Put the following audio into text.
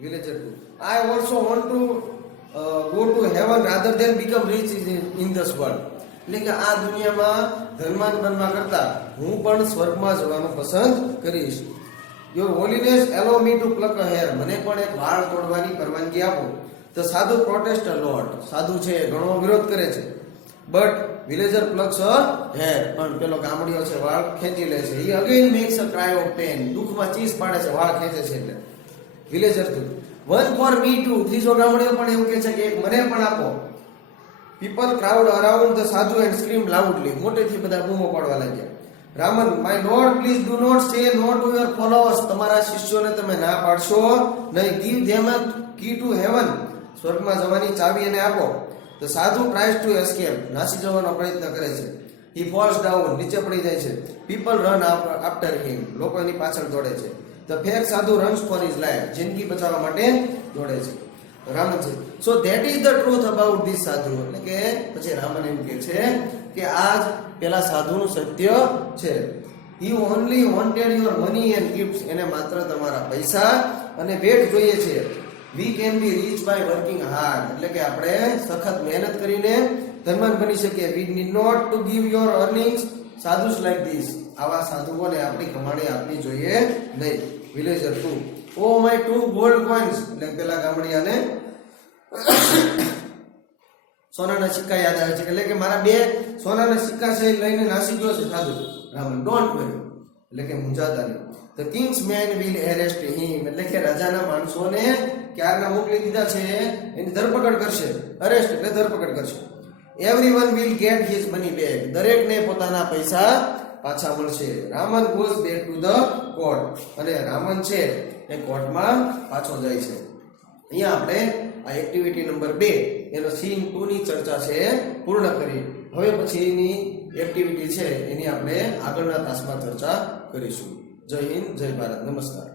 Villager 2. I also want to go to heaven rather than become rich in this world. એટલે કે આ દુનિયામાં ધનવાન બનવા કરતા હું પણ સ્વર્ગમાં જવાનું પસંદ કરીશ. Your holiness allow me to pluck a hair. મને પણ એક વાળ તોડવાની પરવાનગી આપો. The સાધુ protest a lot. સાધુ છે ઘણો વિરોધ કરે છે. But villager plucks a hair. પણ પેલો ગામડીઓ છે વાળ ખેંચી લે છે. He again makes a cry of pain. દુઃખમાં ચીસ પાડે છે વાળ ખેંચે છે એટલે. Villager 2. One for me too. ત્રીજો ગામડીઓ પણ એવું કહે છે કે એક મને પણ આપો. People crowd around the sadhu and scream loudly. મોટેથી બધા બૂમો પાડવા લાગ્યા. Raman, my lord, please do not say no to your followers. તમારા શિષ્યોને તમે ના પાડશો નહીં. Give them a key to heaven. સ્વર્ગમાં જવાની ચાવી એને આપો. The sadhu tries to escape. નાસી જવાનો પ્રયત્ન કરે છે. He falls down. નીચે પડી જાય છે. People run after him. લોકો એની પાછળ દોડે છે. The fake sadhu runs for his life. જિંદગી બચાવવા માટે દોડે છે. રામન છે. So that is the truth about this sadhu. એટલે કે પછી રામન એમ કહે છે કે આ જ પેલા સાધુનું સત્ય છે. He only wanted your money and gifts. એને માત્ર તમારા પૈસા અને ભેટ જોઈએ છે. We can be rich by working hard. એટલે કે આપણે સખત મહેનત કરીને ધનવાન બની શકીએ. We need not to give your earnings sadhus like this. આવા સાધુઓને આપણી કમાણી આપવી જોઈએ નહીં. Villager 2. Oh my 2 gold coins. એટલે પેલા ગામડિયાને સોનાના સિક્કા યાદ આવે છે. એટલે કે મારા 2 સોનાના સિક્કા છે લઈને નાસી ગયો છે સાધુ. Raman, don't worry. એટલે કે મૂંઝાતા નહીં. The king's men will arrest him. એટલે કે રાજાના માણસોને ક્યારના મોકલી દીધા છે એની ધરપકડ કરશે. અરેસ્ટ એટલે ધરપકડ કરશે. Everyone will get his money back. દરેકને પોતાના પૈસા પાછા મળશે. Raman goes back to the court. અને રામન છે એ કોર્ટમાં પાછો જાય છે. અહીંયા આપણે આ એક્ટિવિટી નંબર 2 એનો સીન 2 ની ચર્ચા છે પૂર્ણ કરી. હવે પછીની એક્ટિવિટી છે એની આપણે આગળના તાસમાં ચર્ચા કરીશું. જય હિન્દ, જય ભારત, નમસ્કાર.